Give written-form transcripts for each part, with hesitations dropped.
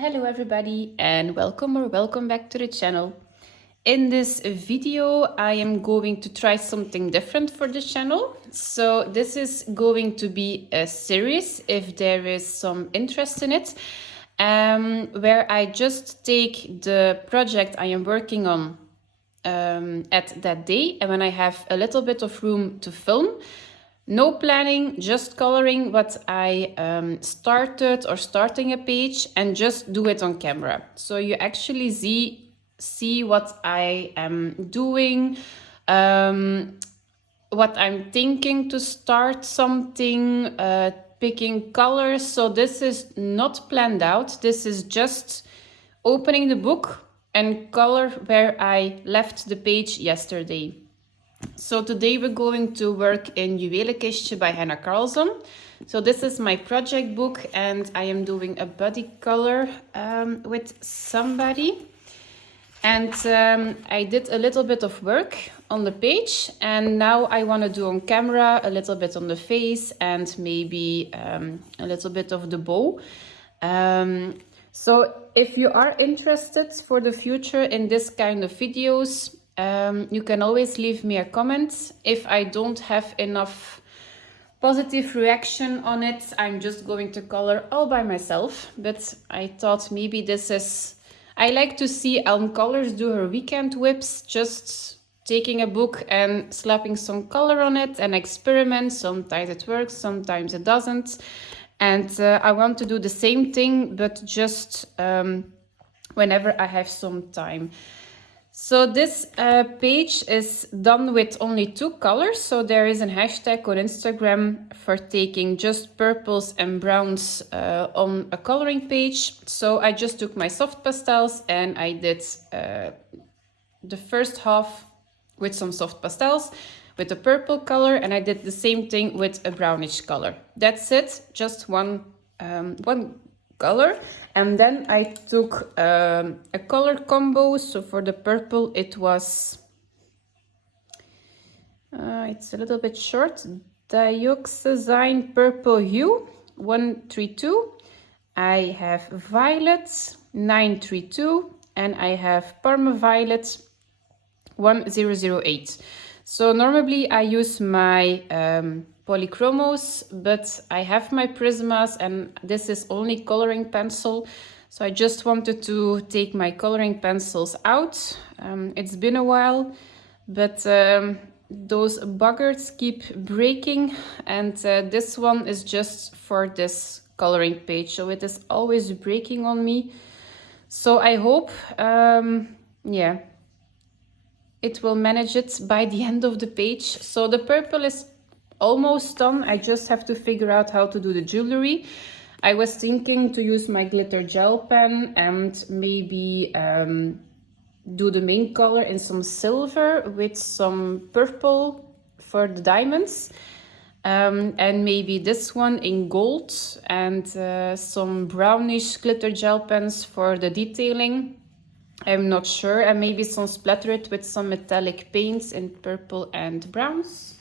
Hello everybody and welcome back to the channel. In this video I am going to try something different for the channel. So this is going to be a series, if there is some interest in it, where I just take the project I am working on at that day, and when I have a little bit of room to film. No planning, just coloring what I started or starting a page, and just do it on camera. So you actually see what I am doing, what I'm thinking to start something, picking colors. So this is not planned out. This is just opening the book and color where I left the page yesterday. So today we're going to work in Juwelenkistje by Hanna Karlzon. So this is my project book and I am doing a body color with somebody. And I did a little bit of work on the page, and now I want to do on camera a little bit on the face and maybe a little bit of the bow. So if you are interested for the future in this kind of videos, you can always leave me a comment. If I don't have enough positive reaction on it, I'm just going to color all by myself. But I thought maybe this is... I like to see Elm Colors do her weekend whips, just taking a book and slapping some color on it and experiment. Sometimes it works, sometimes it doesn't. And I want to do the same thing, but just whenever I have some time. So this page is done with only 2 colors. So there is a hashtag on Instagram for taking just purples and browns on a coloring page. So I just took my soft pastels and I did the first half with some soft pastels with a purple color, and I did the same thing with a brownish color. That's it, just one color. And then I took a color combo. So for the purple it was it's a little bit short, dioxazine purple hue 132. I have violet 932 and I have Parma violet 1008. So normally I use my polychromos, but I have my Prismas and this is only coloring pencil. So I just wanted to take my coloring pencils out. It's been a while, but those buggers keep breaking, and this one is just for this coloring page. So it is always breaking on me. So I hope, yeah, it will manage it by the end of the page. So the purple is almost done. I just have to figure out how to do the jewelry. I was thinking to use my glitter gel pen and maybe do the main color in some silver with some purple for the diamonds. And maybe this one in gold and some brownish glitter gel pens for the detailing. I'm not sure, and maybe some splatter it with some metallic paints in purple and browns.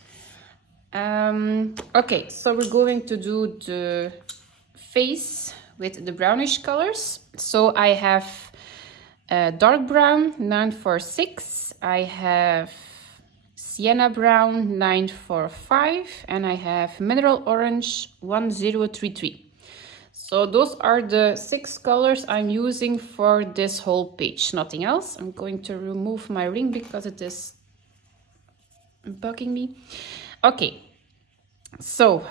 Okay, so we're going to do the face with the brownish colors. So I have dark brown 946, I have sienna brown 945, and I have mineral orange 1033. So those are the 6 colors I'm using for this whole page, nothing else. I'm going to remove my ring because it is bugging me. Okay, so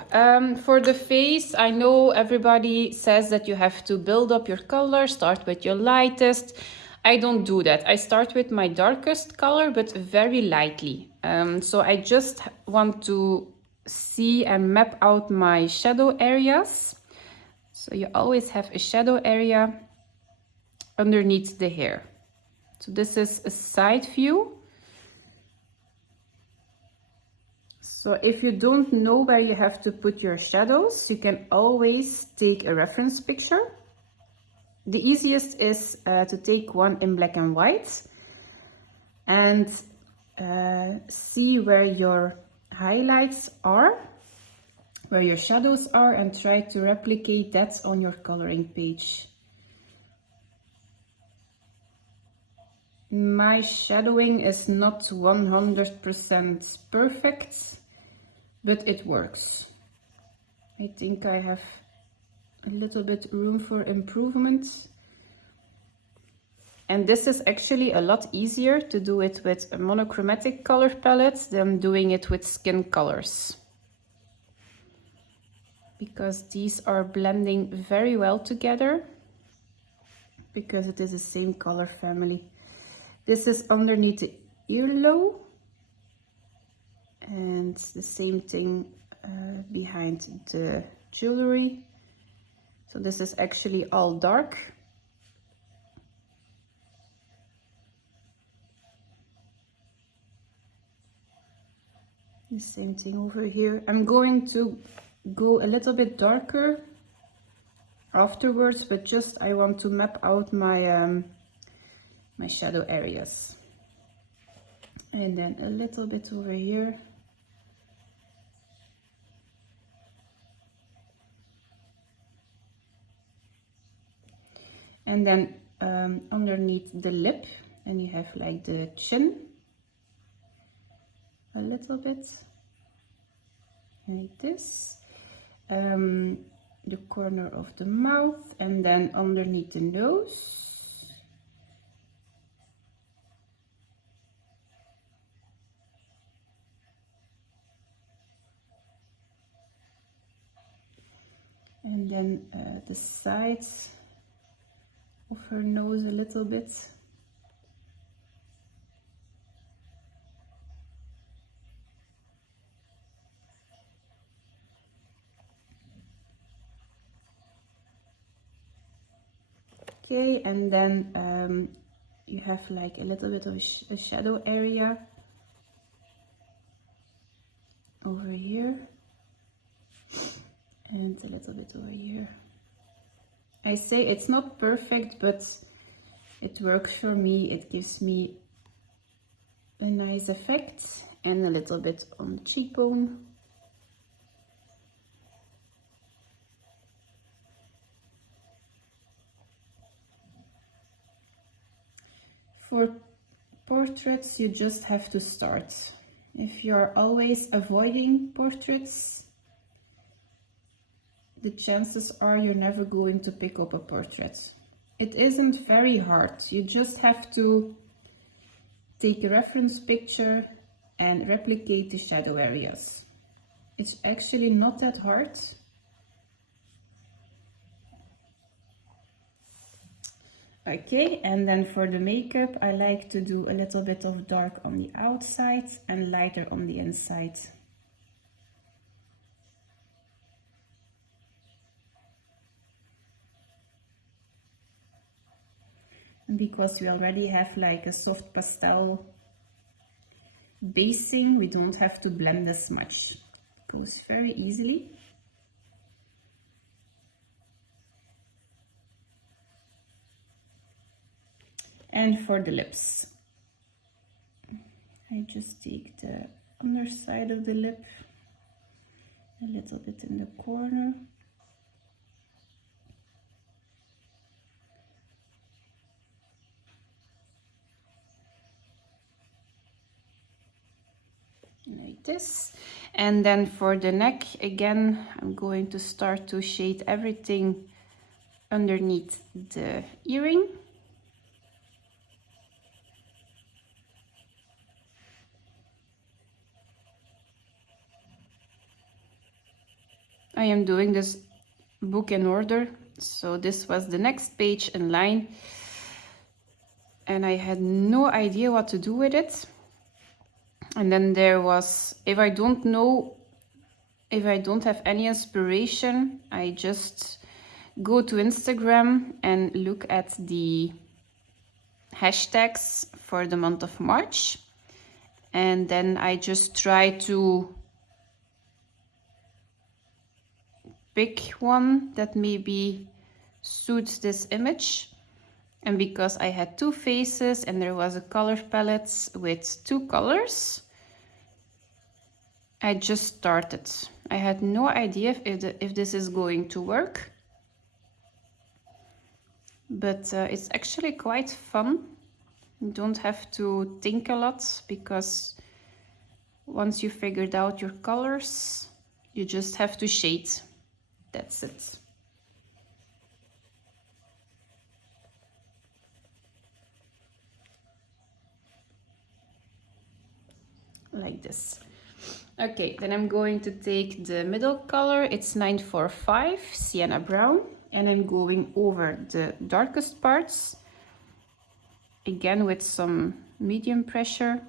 for the face, I know everybody says that you have to build up your color, start with your lightest. I don't do that. I start with my darkest color, but very lightly. So I just want to see and map out my shadow areas. So you always have a shadow area underneath the hair. So this is a side view. So if you don't know where you have to put your shadows, you can always take a reference picture. The easiest is to take one in black and white and see where your highlights are, where your shadows are, and try to replicate that on your coloring page. My shadowing is not 100% perfect, but it works. I think I have a little bit room for improvement. And this is actually a lot easier to do it with a monochromatic color palette than doing it with skin colors, because these are blending very well together because it is the same color family. This is underneath the earlobe, and the same thing behind the jewelry. So this is actually all dark. The same thing over here. I'm going to go a little bit darker afterwards, but just I want to map out my my shadow areas. And then a little bit over here. And then underneath the lip, and you have like the chin, a little bit like this, the corner of the mouth, and then underneath the nose. And then the sides of her nose a little bit. Okay, and then you have like a little bit of a shadow area over here, and a little bit over here. I say it's not perfect, but it works for me. It gives me a nice effect, and a little bit on the cheekbone. For portraits, you just have to start. If you're always avoiding portraits, the chances are you're never going to pick up a portrait. It isn't very hard. You just have to take a reference picture and replicate the shadow areas. It's actually not that hard. Okay, and then for the makeup, I like to do a little bit of dark on the outside and lighter on the inside. And because we already have like a soft pastel basing, we don't have to blend as much. It goes very easily. And for the lips, I just take the underside of the lip, a little bit in the corner. Like this. And then for the neck, again, I'm going to start to shade everything underneath the earring. I am doing this book in order, so this was the next page in line, and I had no idea what to do with it. And then there was, if I don't have any inspiration, I just go to Instagram and look at the hashtags for the month of March, and then I just try to pick one that maybe suits this image. And because I had two faces and there was a color palette with two colors, I just started. I had no idea if this is going to work, but it's actually quite fun. You don't have to think a lot, because once you figured out your colors, you just have to shade. That's it. Like this. Okay, then I'm going to take the middle color. It's 945 Sienna Brown, and I'm going over the darkest parts, again with some medium pressure,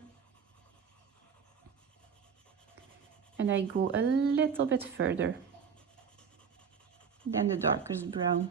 and I go a little bit further than the darkest brown.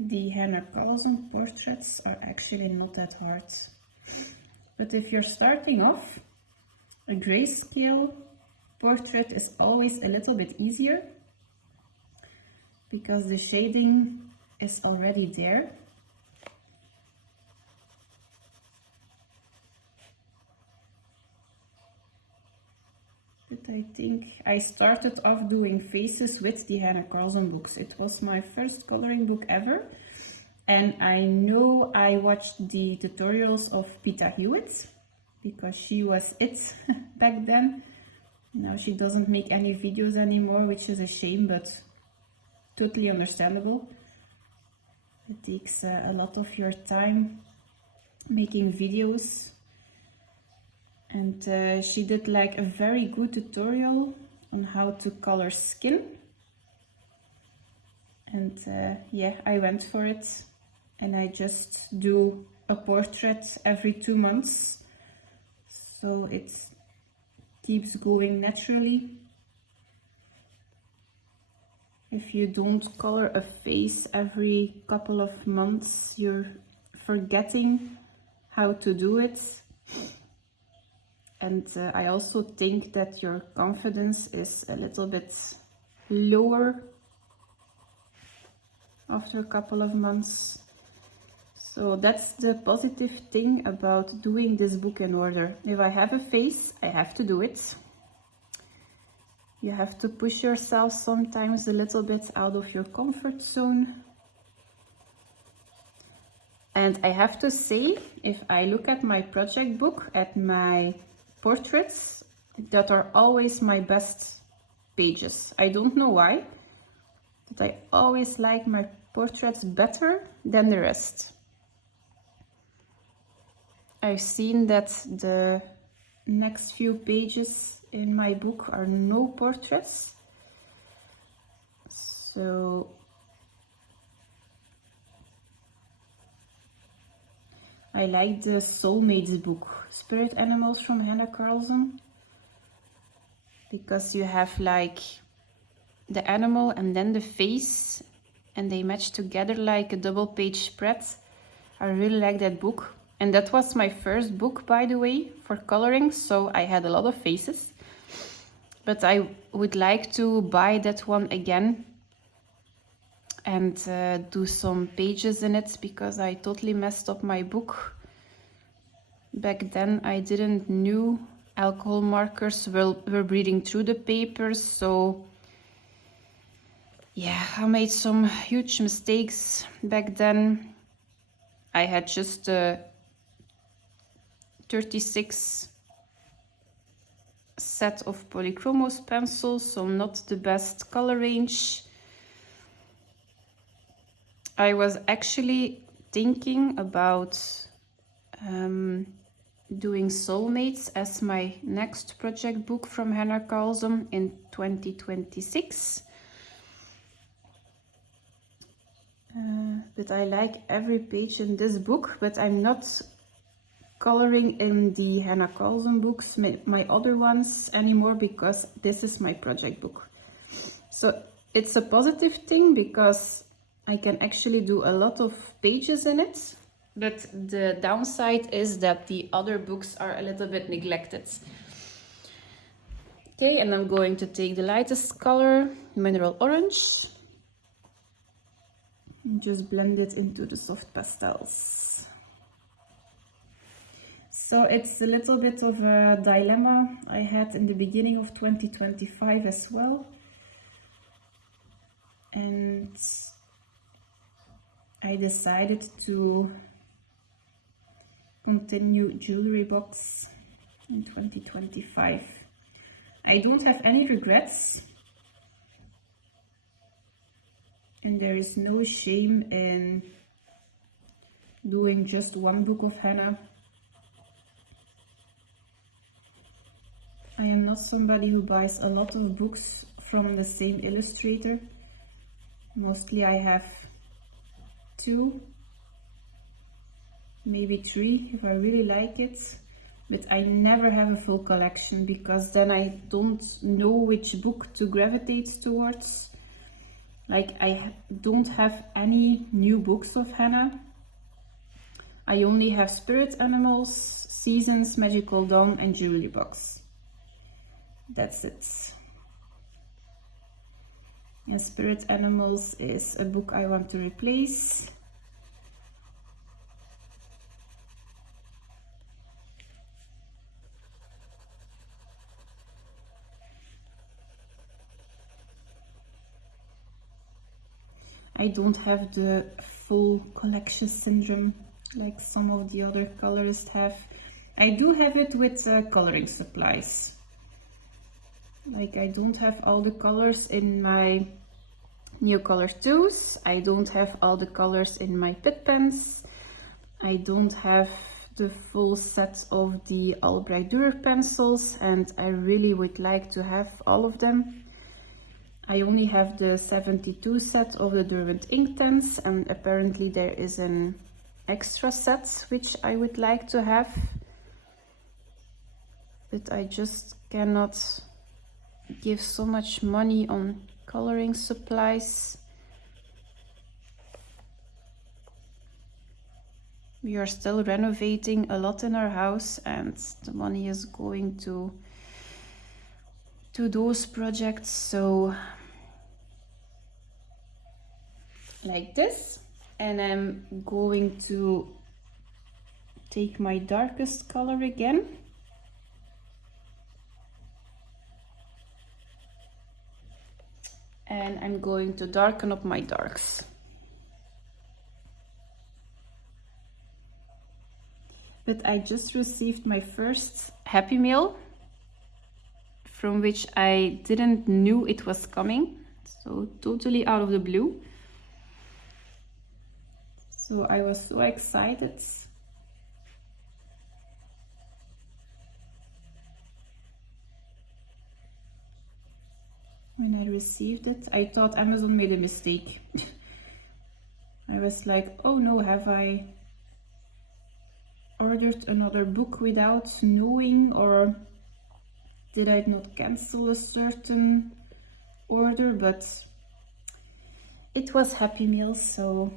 The Hanna Karlzon portraits are actually not that hard. But if you're starting off, a grayscale portrait is always a little bit easier, because the shading is already there. But I think I started off doing faces with the Hanna Karlzon books. It was my first coloring book ever. And I know I watched the tutorials of Peta Hewitt, because she was it back then. Now she doesn't make any videos anymore, which is a shame, but totally understandable. It takes a lot of your time making videos. And she did like a very good tutorial on how to color skin. And yeah, I went for it. And I just do a portrait every 2 months. So it keeps going naturally. If you don't color a face every couple of months, you're forgetting how to do it. And I also think that your confidence is a little bit lower after a couple of months. So that's the positive thing about doing this book in order. If I have a face, I have to do it. You have to push yourself sometimes a little bit out of your comfort zone. And I have to say, if I look at my project book, at my portraits, that are always my best pages. I don't know why, but I always like my portraits better than the rest. I've seen that the next few pages in my book are no portraits. So I like the Soulmates book, Spirit Animals from Hanna Karlzon, because you have like the animal and then the face, and they match together like a double page spread. I really like that book. And that was my first book, by the way, for coloring, so I had a lot of faces. But I would like to buy that one again and do some pages in it, because I totally messed up my book. Back then I didn't knew alcohol markers were bleeding through the papers, so yeah, I made some huge mistakes back then. I had just 36 set of polychromos pencils, so not the best color range. I was actually thinking about doing Soulmates as my next project book from Hanna Karlzon in 2026. But I like every page in this book, but I'm not coloring in the Hanna Karlzon books, my other ones anymore, because this is my project book. So it's a positive thing, because I can actually do a lot of pages in it, but the downside is that the other books are a little bit neglected. Okay, and I'm going to take the lightest color, mineral orange, and just blend it into the soft pastels. So it's a little bit of a dilemma I had in the beginning of 2025 as well. And I decided to continue jewelry box in 2025. I don't have any regrets. And there is no shame in doing just one book of henna. I am not somebody who buys a lot of books from the same illustrator. Mostly I have 2, maybe 3 if I really like it, but I never have a full collection because then I don't know which book to gravitate towards. Like, I don't have any new books of henna. I only have Spirit Animals, Seasons, Magical Dawn and Jewelry Box. That's it. And Spirit Animals is a book I want to replace. I don't have the full collection syndrome like some of the other colorists have. I do have it with coloring supplies. Like, I don't have all the colors in my New Color 2s. I don't have all the colors in my Pit Pens. I don't have the full set of the Albright Durer pencils, and I really would like to have all of them. I only have the 72 set of the Derwent Inktense, and apparently there is an extra set which I would like to have. But I just cannot give so much money on coloring supplies. We are still renovating a lot in our house, and the money is going to those projects. So like this, and I'm going to take my darkest color again. And I'm going to darken up my darks. But I just received my first Happy Mail, from which I didn't knew it was coming. So totally out of the blue. So I was so excited. When I received it, I thought Amazon made a mistake. I was like, oh no, have I ordered another book without knowing, or did I not cancel a certain order? But it was Happy Meal, so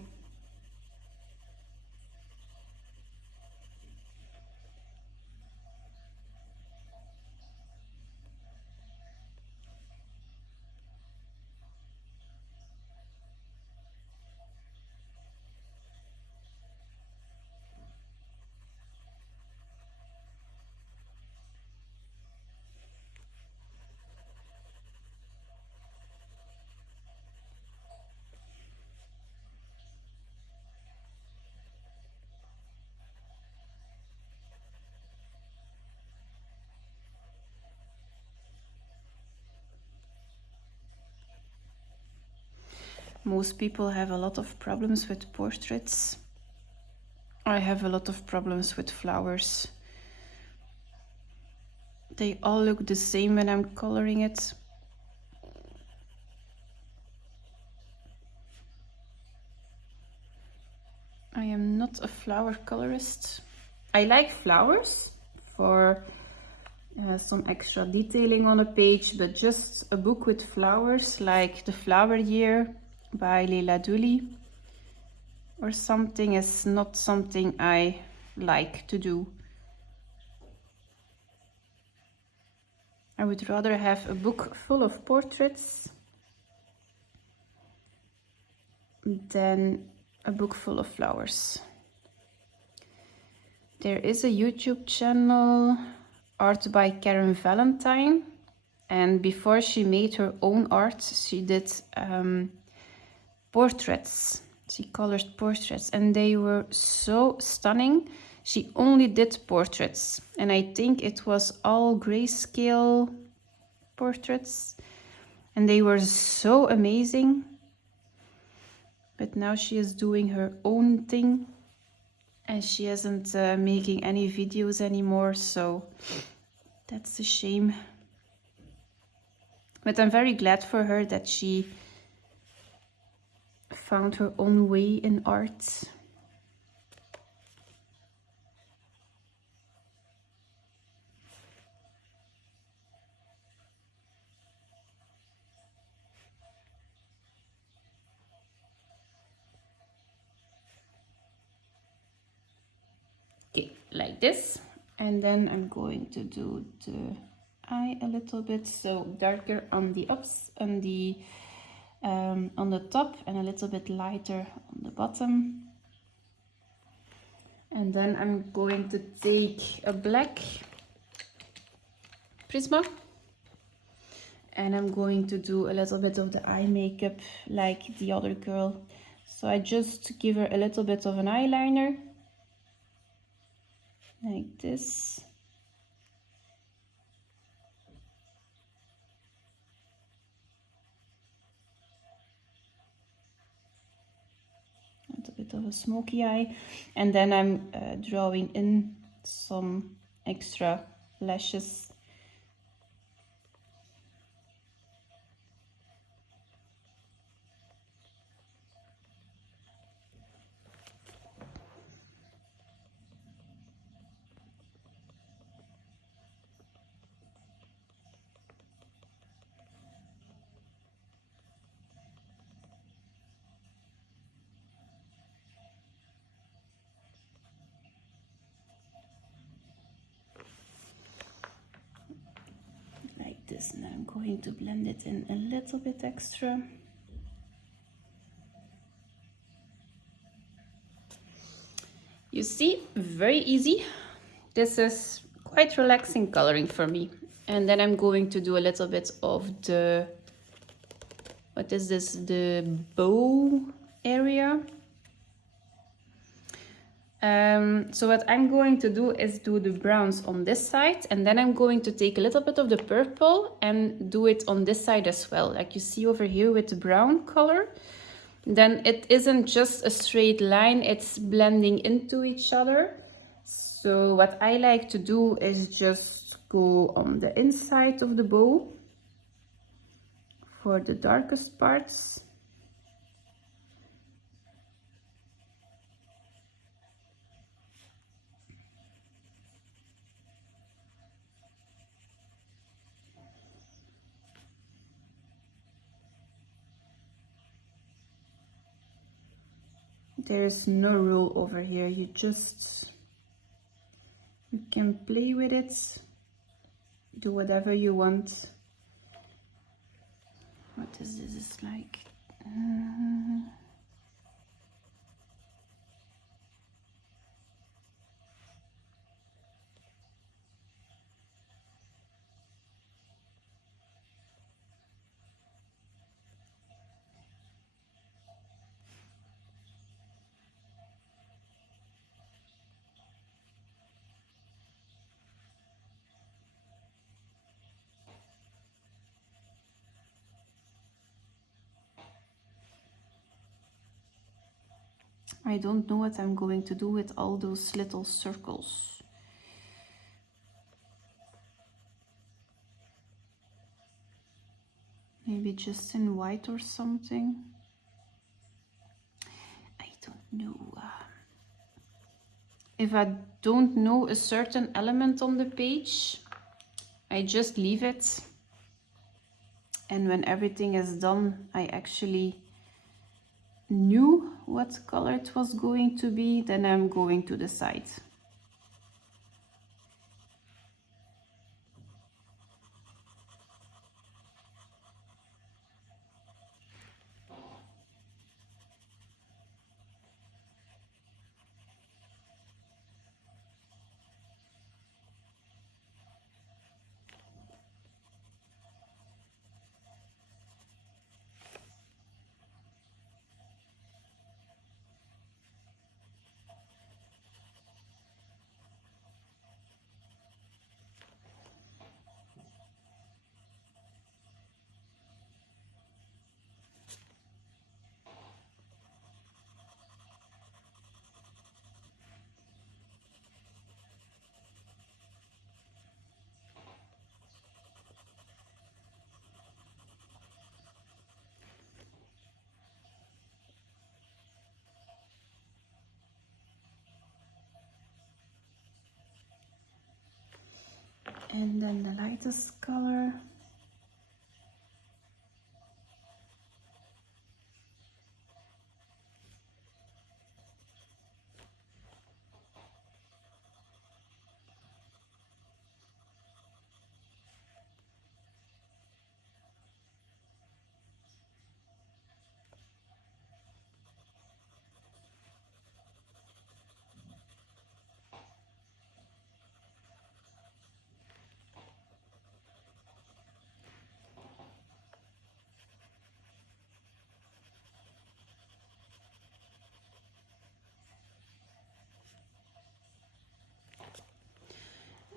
most people have a lot of problems with portraits. I have a lot of problems with flowers. They all look the same when I'm coloring it. I am not a flower colorist. I like flowers for some extra detailing on a page, but just a book with flowers like The Flower Year by Leila Dooley or something is not something I like to do. I would rather have a book full of portraits than a book full of flowers. There is a YouTube channel, Art by Karen Valentine, and before she made her own art, she did portraits. She colored portraits and they were so stunning. She only did portraits, and I think it was all grayscale portraits, and they were so amazing. But now she is doing her own thing, and she isn't making any videos anymore, so that's a shame. But I'm very glad for her that she found her own way in art. Okay, like this. And then I'm going to do the eye a little bit, so darker on the ups and on the top, and a little bit lighter on the bottom. And then I'm going to take a black Prisma, and I'm going to do a little bit of the eye makeup like the other girl. So I just give her a little bit of an eyeliner, like this. A bit of a smoky eye, and then I'm drawing in some extra lashes. This, and I'm going to blend it in a little bit extra. You see, very easy. This is quite relaxing coloring for me. And then I'm going to do a little bit of the, what is this, the bow area. So what I'm going to do is do the browns on this side, and then I'm going to take a little bit of the purple and do it on this side as well, like you see over here with the brown color. Then it isn't just a straight line, it's blending into each other. So what I like to do is just go on the inside of the bow for the darkest parts. There's no rule over here, you can play with it, do whatever you want. What is this? It's like I don't know what I'm going to do with all those little circles. Maybe just in white or something. I don't know. If I don't know a certain element on the page, I just leave it. And when everything is done, I actually knew what color it was going to be, then I'm going to decide. And then the lightest color.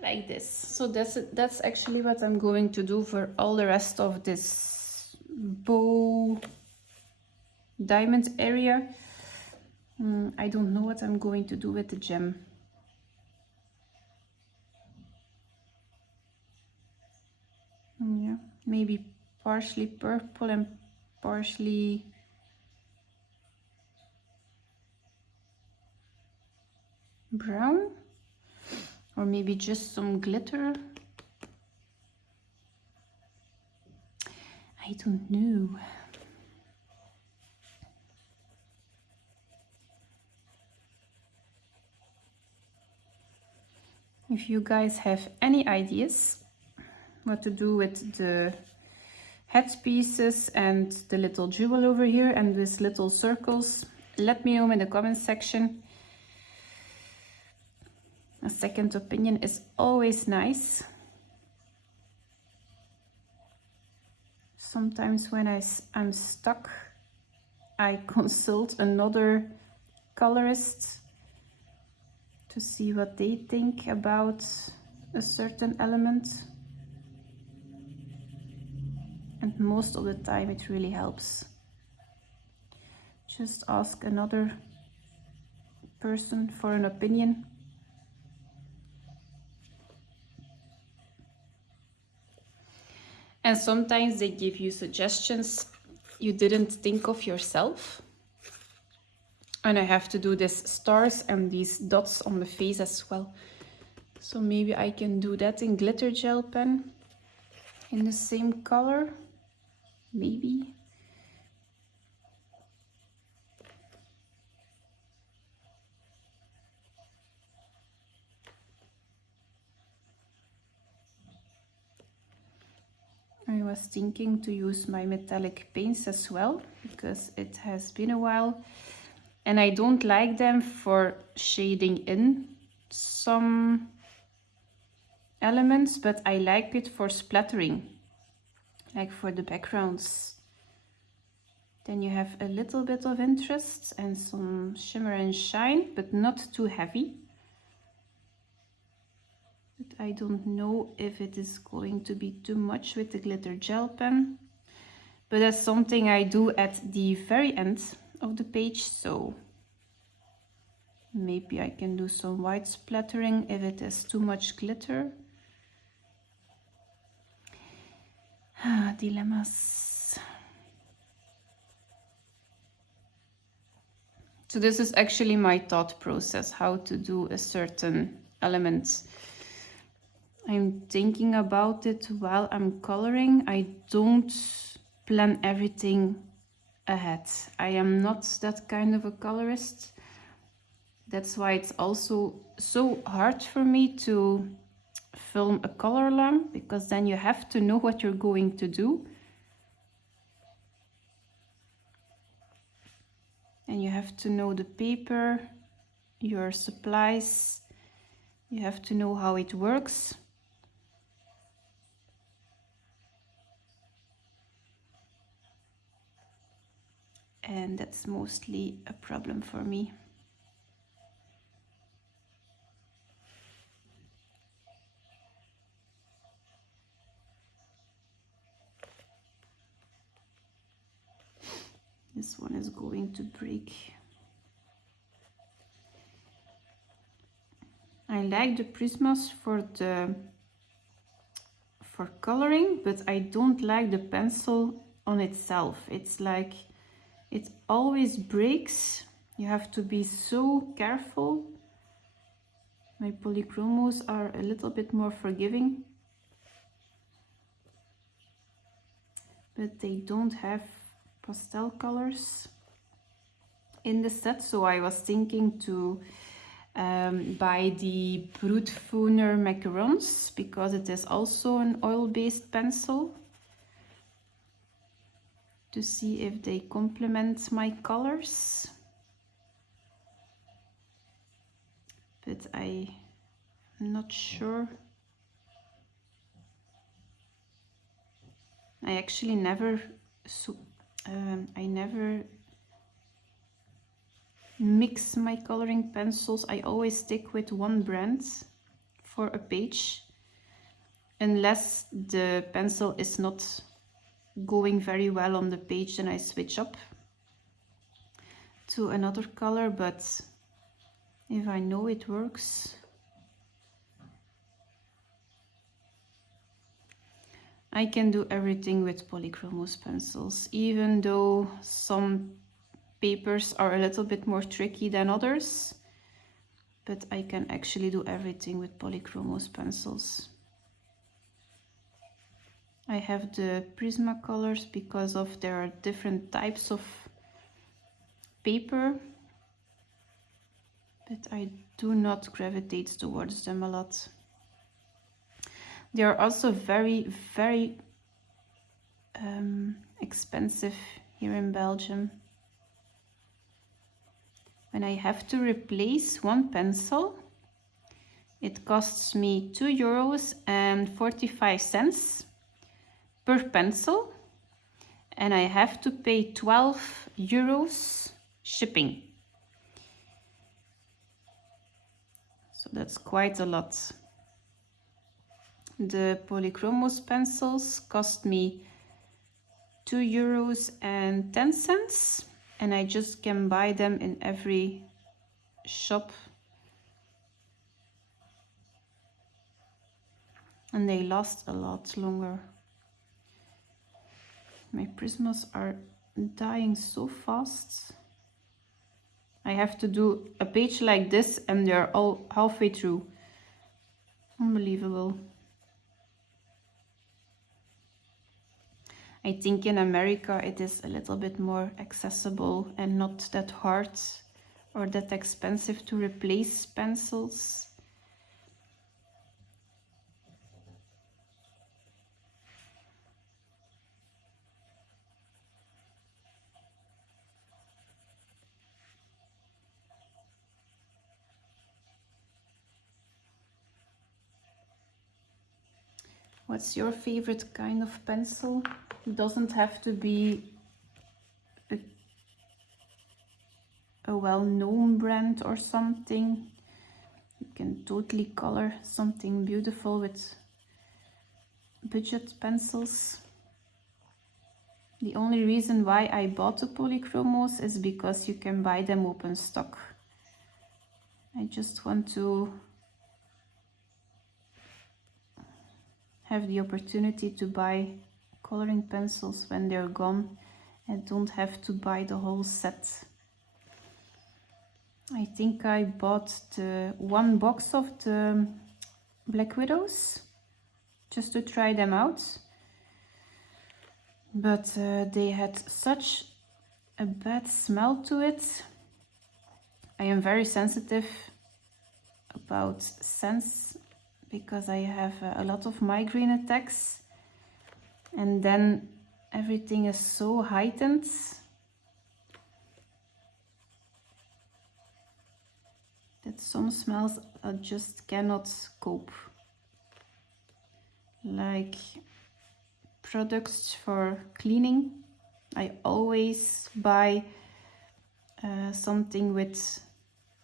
Like this. So that's actually what I'm going to do for all the rest of this bow diamond area. I don't know what I'm going to do with the gem. Yeah, maybe partially purple and partially brown, or maybe just some glitter. I don't know. If you guys have any ideas what to do with the headpieces and the little jewel over here and these little circles, let me know in the comment section. A second opinion is always nice. Sometimes when I'm stuck, I consult another colorist to see what they think about a certain element. And most of the time it really helps. Just ask another person for an opinion. And sometimes they give you suggestions you didn't think of yourself. And I have to do these stars and these dots on the face as well. So maybe I can do that in glitter gel pen in the same color, maybe. I was thinking to use my metallic paints as well, because it has been a while. And I don't like them for shading in some elements, but I like it for splattering, like for the backgrounds. Then you have a little bit of interest and some shimmer and shine, but not too heavy. But I don't know if it is going to be too much with the glitter gel pen. But that's something I do at the very end of the page, so maybe I can do some white splattering if it is too much glitter. Dilemmas. So this is actually my thought process, how to do a certain element. I'm thinking about it while I'm coloring. I don't plan everything ahead. I am not that kind of a colorist. That's why it's also so hard for me to film a color lamp, because then you have to know what you're going to do. And you have to know the paper, your supplies, you have to know how it works. And that's mostly a problem for me. This one is going to break. I like the Prismas for coloring, but I don't like the pencil on itself. It's like it always breaks. You have to be so careful. My polychromos are a little bit more forgiving, but they don't have pastel colors in the set, so I was thinking to buy the Broodvoner macarons, because it is also an oil-based pencil, to see if they complement my colors. But I'm not sure. I actually never mix my coloring pencils. I always stick with one brand for a page, unless the pencil is not going very well on the page, then I switch up to another color. But if I know it works, I can do everything with polychromos pencils, even though some papers are a little bit more tricky than others, but I can actually do everything with polychromos pencils. I have the Prismacolors because of there are different types of paper, but I do not gravitate towards them a lot. They are also very, very expensive here in Belgium. When I have to replace one pencil, it costs me €2.45 per pencil, and I have to pay €12 shipping. So that's quite a lot. The polychromos pencils cost me €2.10, and I just can buy them in every shop, and they last a lot longer. My Prismas are dying so fast. I have to do a page like this and they're all halfway through. Unbelievable. I think in America it is a little bit more accessible and not that hard or that expensive to replace pencils. What's your favorite kind of pencil? It doesn't have to be a well-known brand or something. You can totally color something beautiful with budget pencils. The only reason why I bought the polychromos is because you can buy them open stock. I just want to have the opportunity to buy coloring pencils when they're gone and don't have to buy the whole set. I think I bought the one box of the Black Widows just to try them out, but they had such a bad smell to it. I am very sensitive about scents because I have a lot of migraine attacks, and then everything is so heightened. That some smells I just cannot cope. Like products for cleaning, I always buy something with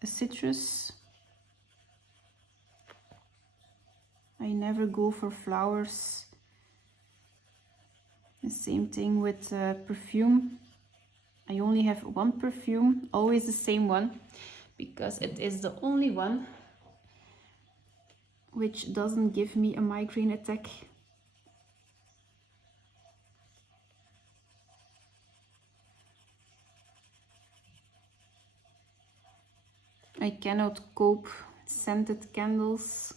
a citrus. I never go for flowers. The same thing with perfume. I only have one perfume, always the same one, because it is the only one which doesn't give me a migraine attack. I cannot cope with scented candles.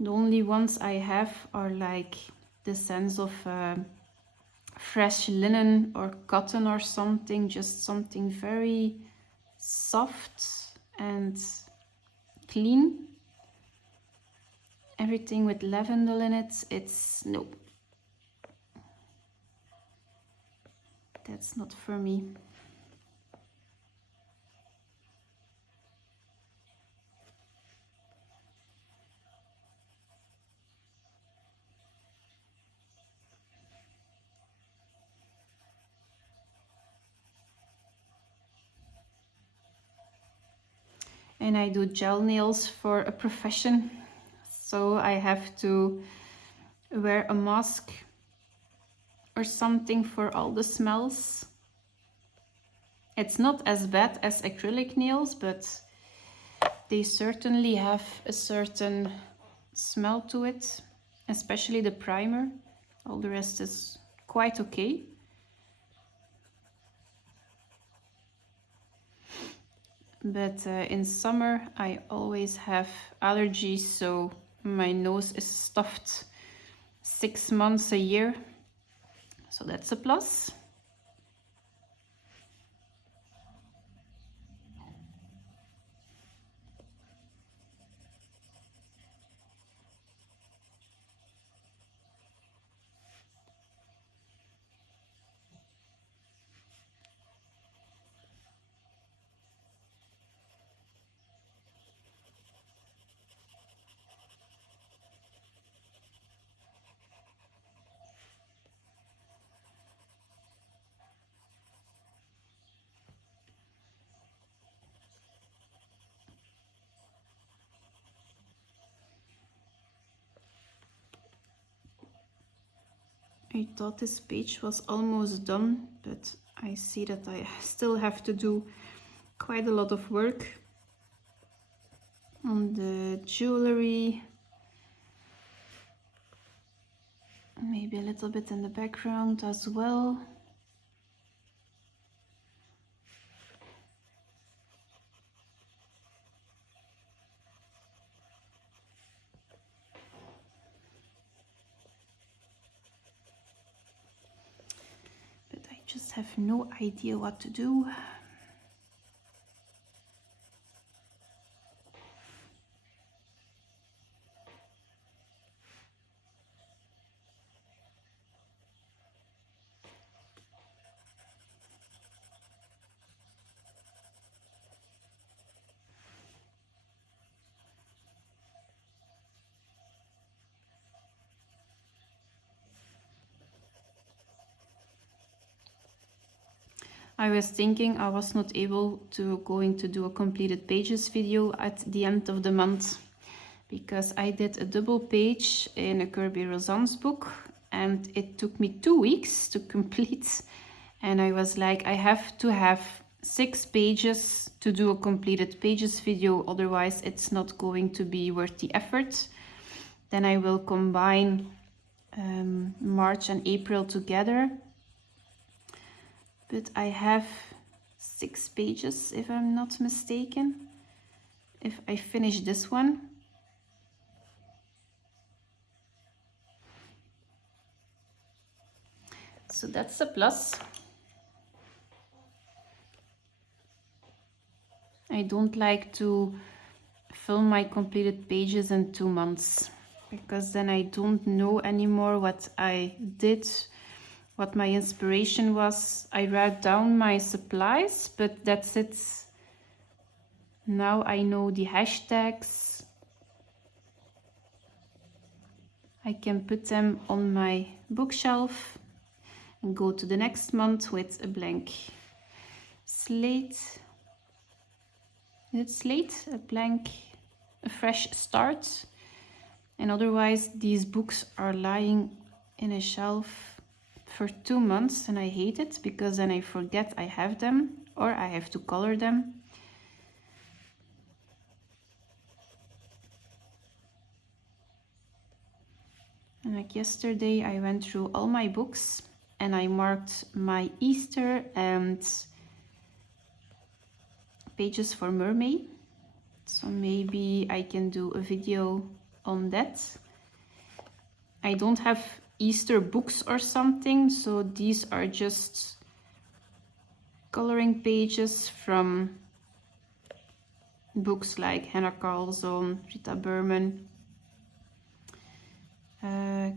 The only ones I have are like the scents of fresh linen or cotton or something, just something very soft and clean. Everything with lavender in it, it's no. That's not for me. And I do gel nails for a profession, so I have to wear a mask or something for all the smells. It's not as bad as acrylic nails, but they certainly have a certain smell to it, especially the primer. All the rest is quite okay. But in summer I always have allergies, so my nose is stuffed 6 months a year, so that's a plus. I thought this page was almost done, but I see that I still have to do quite a lot of work on the jewelry, maybe a little bit in the background as well. Just have no idea what to do. I was thinking I was not able to going to do a completed pages video at the end of the month, because I did a double page in a Kirby Rozan's book and it took me 2 weeks to complete, and I was like, I have to have 6 pages to do a completed pages video, otherwise it's not going to be worth the effort. Then I will combine March and April together. But I have 6 pages, if I'm not mistaken, if I finish this one. So that's a plus. I don't like to film my completed pages in 2 months, because then I don't know anymore what I did, what my inspiration was. I wrote down my supplies, but that's it. Now I know the hashtags. I can put them on my bookshelf and go to the next month with a blank slate. Is it slate? A blank, a fresh start. And otherwise these books are lying in a shelf for 2 months, and I hate it because then I forget I have them, or I have to color them. And like yesterday I went through all my books and I marked my Easter and pages for mermaid. So maybe I can do a video on that. I don't have Easter books or something, so these are just coloring pages from books like Hanna Karlzon, Rita Berman,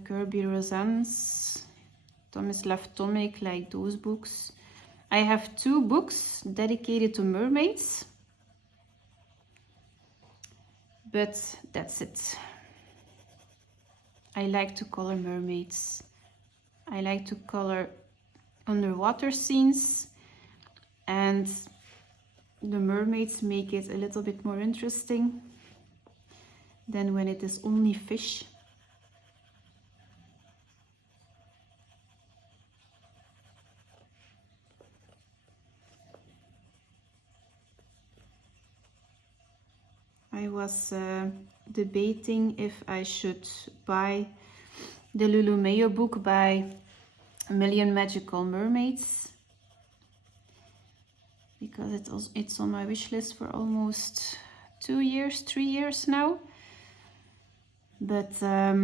Kirby Rosan's, Tomislav Tomic, like those books. I have 2 books dedicated to mermaids, but that's it. I like to color mermaids. I like to color underwater scenes, and the mermaids make it a little bit more interesting than when it is only fish. I was debating if I should buy the Lulumeo book by A Million Magical Mermaids, because it's on my wish list for almost 2 years, 3 years now. But I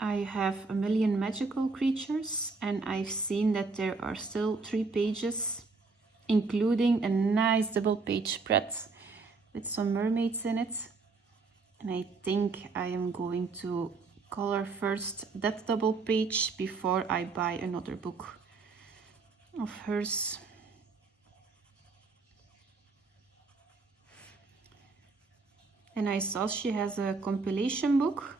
have A Million Magical Creatures, and I've seen that there are still 3 pages, including a nice double page spread with some mermaids in it. And I think I am going to color first that double page before I buy another book of hers. And I saw she has a compilation book,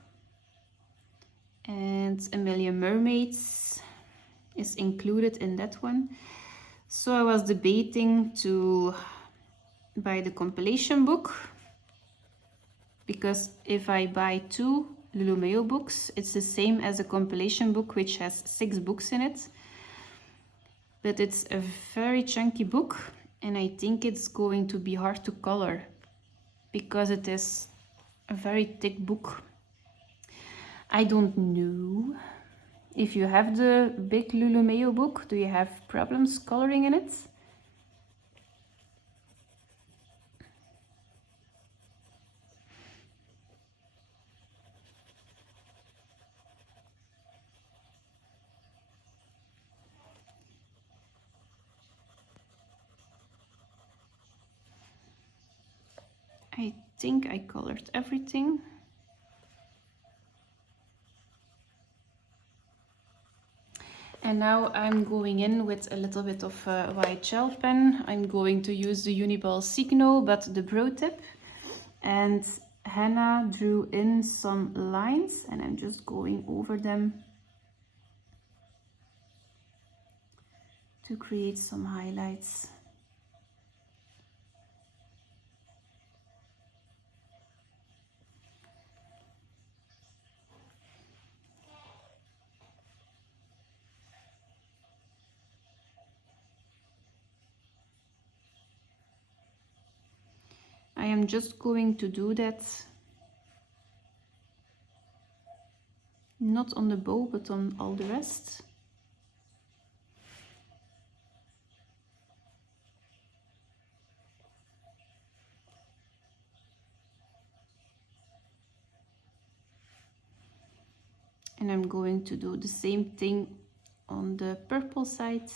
and A Million Mermaids is included in that one. So I was debating to buy the compilation book, because if I buy 2 Lulumeo books, it's the same as a compilation book which has 6 books in it. But it's a very chunky book, and I think it's going to be hard to color because it is a very thick book. I don't know. If you have the big Lulumeo book, do you have problems coloring in it? I think I colored everything. And now I'm going in with a little bit of white gel pen. I'm going to use the Uniball Signo, but the Pro Tip. And Hanna drew in some lines, and I'm just going over them to create some highlights. I am just going to do that not on the bow, but on all the rest. And I'm going to do the same thing on the purple side.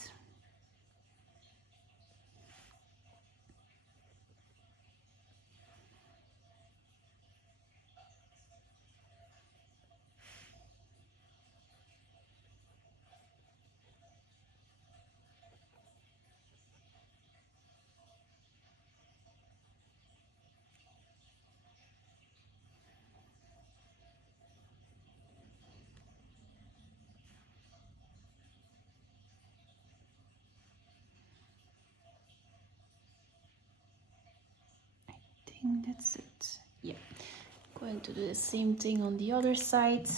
think that's it. Yeah, going to do the same thing on the other side.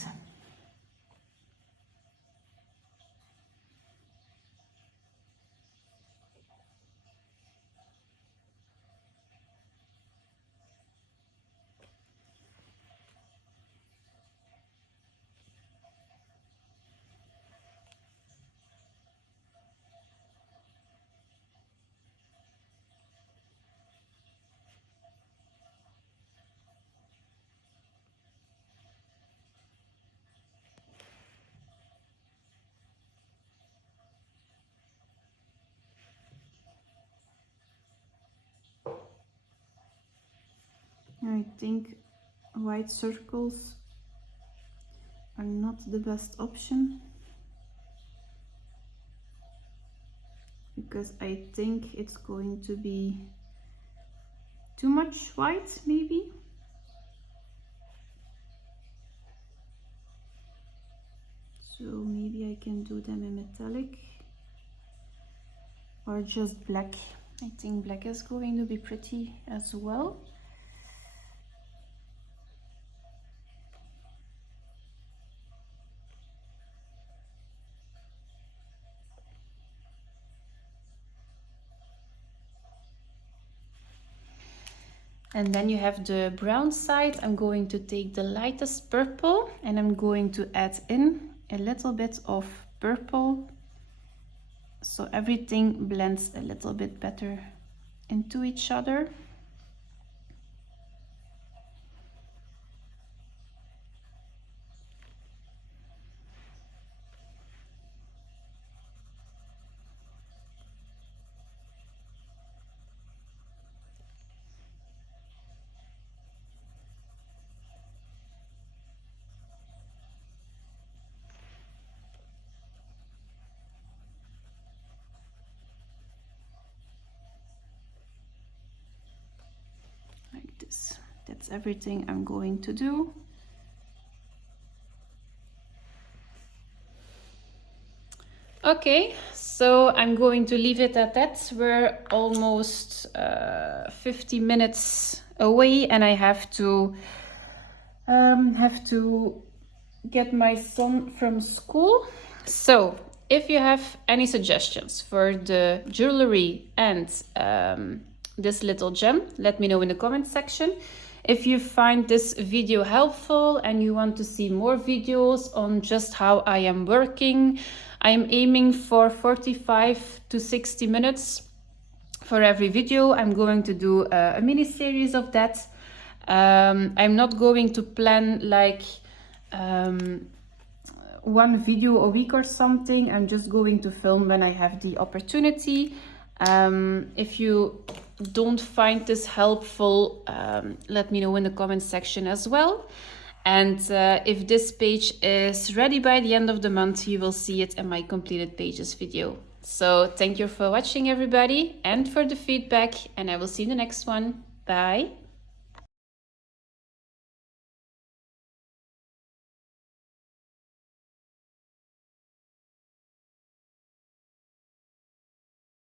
I think white circles are not the best option, because I think it's going to be too much white, maybe. So maybe I can do them in metallic or just black. I think black is going to be pretty as well. And then you have the brown side. I'm going to take the lightest purple and I'm going to add in a little bit of purple, so everything blends a little bit better into each other. Like this. That's everything I'm going to do. Okay, so I'm going to leave it at that. We're almost 50 minutes away and I have to get my son from school. So if you have any suggestions for the jewelry and this little gem, let me know in the comment section. If you find this video helpful and you want to see more videos on just how I am working, I'm aiming for 45 to 60 minutes for every video. I'm going to do a mini series of that. I'm not going to plan like one video a week or something. I'm just going to film when I have the opportunity. If you don't find this helpful, let me know in the comment section as well. And if this page is ready by the end of the month, you will see it in my completed pages video. So thank you for watching, everybody, and for the feedback, and I will see you in the next one. Bye.